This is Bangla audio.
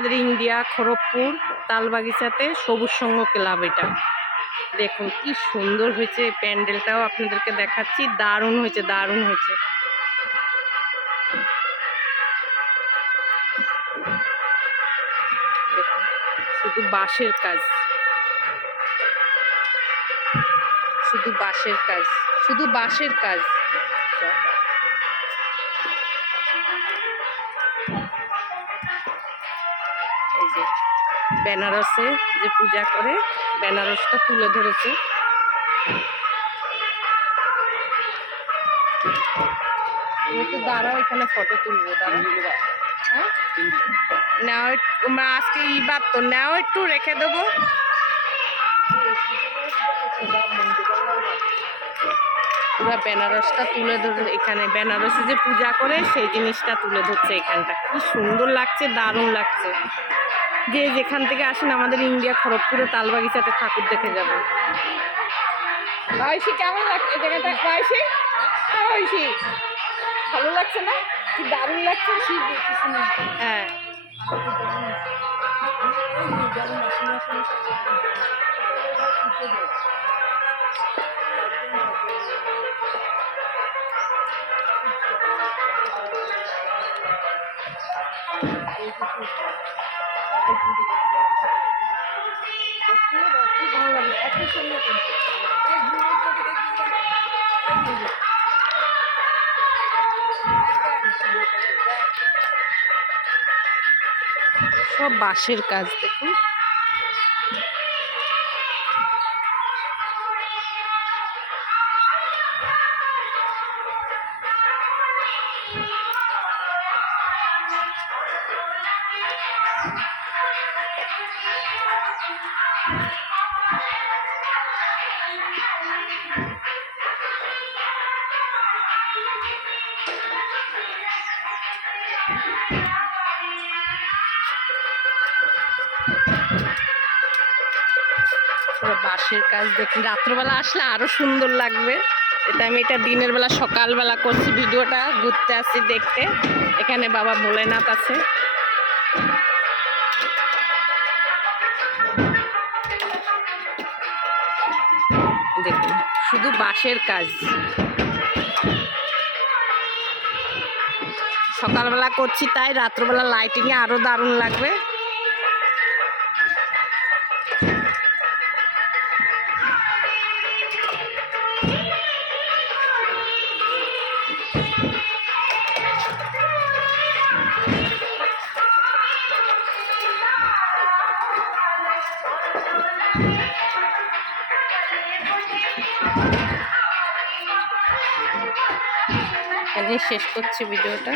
আমাদের ইন্ডিয়া খড়গপুর তালবাগিচাতে সবুজ সংঘ ক্লাব। এটা দেখুন কি সুন্দর হয়েছে, প্যান্ডেলটাও আপনাদেরকে দেখাচ্ছি। দারুণ হয়েছে, দারুণ হয়েছে। দেখুন শুধু বাঁশের কাজ, শুধু বাঁশের কাজ, শুধু বাঁশের কাজ। এই যে বেনারসে যে পূজা করে, বেনারসটা তুলে ধরেছে। একটু দাঁড়াও, এখানে ফটো তুলবো, দাঁড়াও। হ্যাঁ নাও, আজকে ইবার তো নাও, একটু রেখে দেবো। পুরো বেনারসটা তুলে ধরে, এখানে বেনারসে যে পূজা করে সেই জিনিসটা তুলে ধরছে এখানটা। কি সুন্দর লাগছে, দারুণ লাগছে। যে যেখান থেকে আসেন আমাদের ইন্ডিয়া খড়গপুরে তালবাগিচাতে ঠাকুর দেখে যাবেন। ঐশী কেমন লাগছে এই জায়গাটা? ঐশী, ঐশী ভালো লাগছে না? কি দারুণ লাগছে। হ্যাঁ সব বাঁশের কাজ দেখুন। বাঁশের কাজ দেখুন, রাত্রবেলা আসলে আরো সুন্দর লাগবে। এটা দিনের বেলা সকালবেলা করছি ভিডিওটা, ঘুরতে আসছি দেখতে। এখানে বাবা ভোলেনাথ আছে। দেখুন শুধু বাঁশের কাজ, সকালবেলা করছি তাই রাত্রবেলা লাইটিংয়ে আরো দারুণ লাগবে। এখানেই শেষ করছি ভিডিওটা।